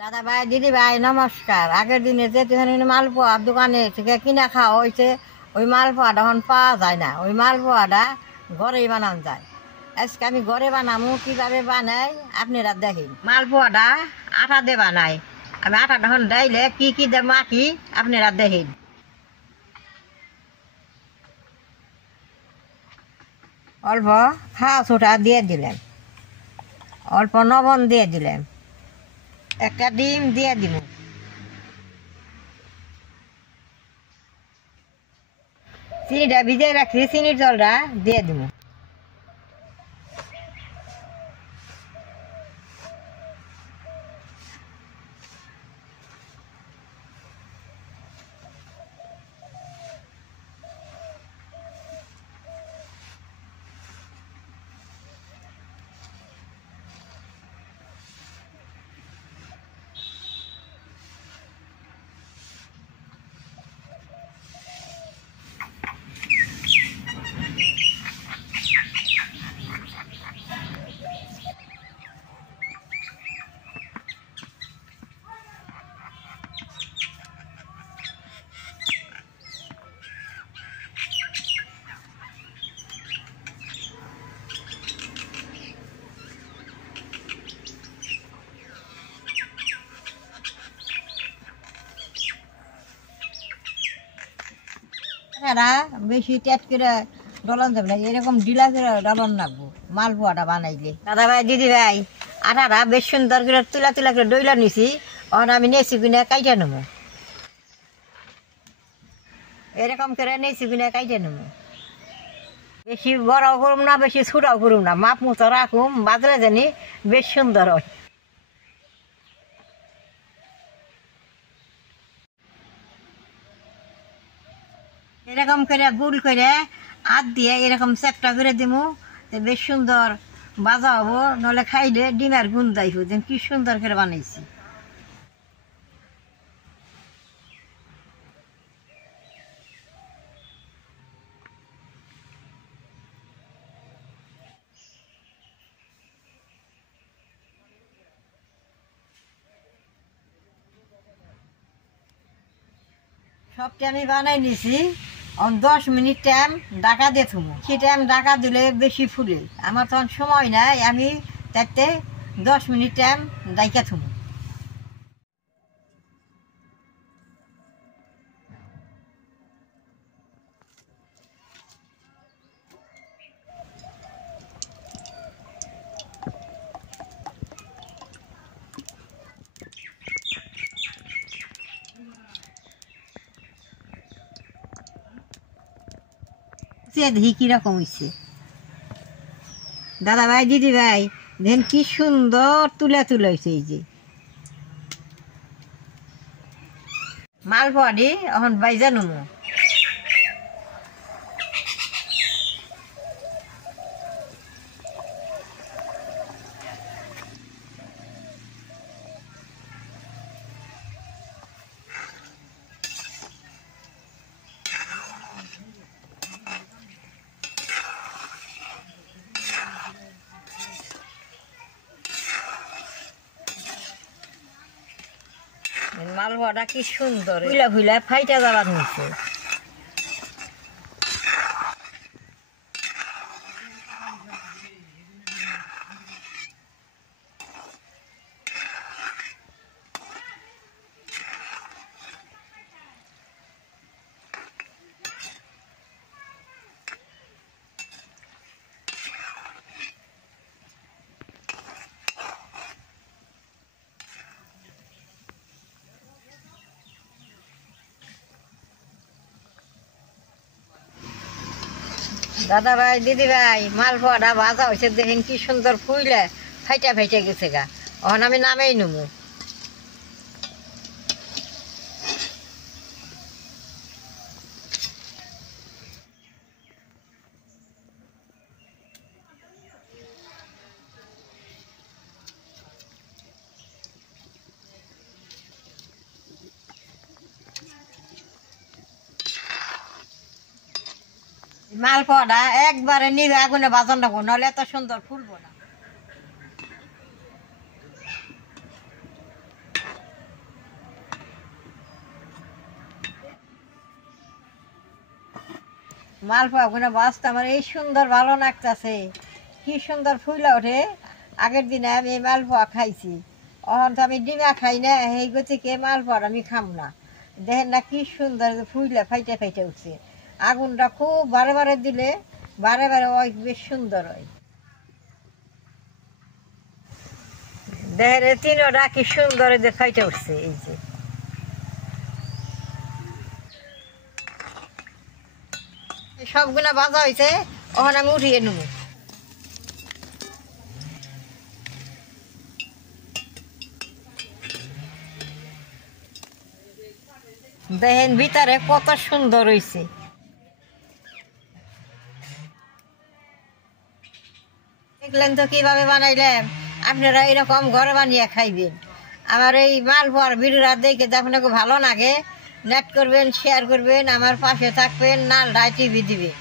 দাদা ভাই দিদি ভাই নমস্কার। আগের দিনে যে মালপোয়া দোকানে থেকে কিনা খাওয়া হয়েছে ওই মালপোয়াটা এখন পাওয়া যায় না। ওই মালপোয়াটা ঘরেই বানানো যায়। আজকে আমি ঘরে বানাবো, কিভাবে বানাই আপনারা দেখেন। মালপোয়াটা আটা দিয়ে বানাই। আমি আটাটা এখন ডাইলে কি কি দে মাখি আপনারা দেখেন। অল্প খাওয়া ছোটা দিয়ে দিলেন, অল্প লবণ দিয়ে দিলেন, একটা ডিম দিয়ে দিব, চিনিটা ভিজিয়ে রাখছি চিনির জলটা দিয়ে দিব। বেশি টেট করে ডলন যাবে না, এরকম ঢিলা করে ডলন রাখবো মালপোয়াটা বানাইলে। দাদা ভাই দিদি ভাই আটাটা বেশ সুন্দর করে তুলা তুলা করে ডইলা নিছি। এখন আমি নেছি কিনে কাইটে নেবো, এরকম করে নেছি কিনে কাইটে নেবো। বেশি বড় করুম না, বেশি ছোটাও করুম না, মাপ মতো রাখুম, বাজলে জানি বেশ সুন্দর হয়। এরকম করে গোল করে হাত দিয়ে এরকম চেপটা করে দিমু, বেশ সুন্দর বাজা হবো। নলে খাইলে ডিমের গুণ যাইব, যেন কি সুন্দর করে বানাইছি। সবটা আমি বানাই নিছি। 10 মিনিট টাইম ঢাকা দিয়ে থুমু। সে টাইম ঢাকা দিলে বেশি ফুলে, আমার তখন সময় নাই, আমি তাতে 10 মিনিট টাইম ডাইকা থুমু। দেখি কিরকম হয়েছে। দাদা ভাই দিদি ভাই দেখেন কি সুন্দর তুলে তুলে হয়েছে। এই যে মালপোয়াটি এখন বাইজা নেবো। মালপোয়াটা কি সুন্দর ফুলা ফুলা ফাইটা যাবার নিচ্ছে। দাদা ভাই দিদি ভাই মালপোয়াটা ভাজা হয়েছে, দেখেন কি সুন্দর ফুইলে ফাইটা ফাইটা গেছে গা। এখন আমি নামেই নেবো। মালপোয়াটা একবারে নিভে আগুনে বাজান রাখবো, নাহলে এত সুন্দর ফুলবো না। মালপোয়া গুলো বাঁচতে আমার এই সুন্দর ভালো লাগতেছে, কি সুন্দর ফুলে ওঠে। আগের দিনে আমি এই মালপোয়া খাইছি, এখন তো আমি ডিমা খাই না, এই গতিকে মালপোয়া আমি খাম না। দেখেন না কি সুন্দর ফুলে ফাইটে ফাইটে উঠছে। আগুনটা খুব বারে বারে দিলে বারে বারে ওই বেশ সুন্দর হয়। দেখেন তিনোটা কি সুন্দর যে ফাইটে উঠছে। এই যে সবগুলা ভাজা হয়েছে, ওখানে আমি উঠিয়ে নেব। দেখেন ভিতরে কত সুন্দর হয়েছে। দেখলেন তো কিভাবে বানাইলাম, আপনারা এরকম ঘরে বানিয়ে খাইবেন। আমার এই মালপোয়ার ভিডিওটা দেখে আপনাকে ভালো লাগে, নেট করবেন, শেয়ার করবেন, আমার পাশে থাকবেন, নাল টিভি দিবেন।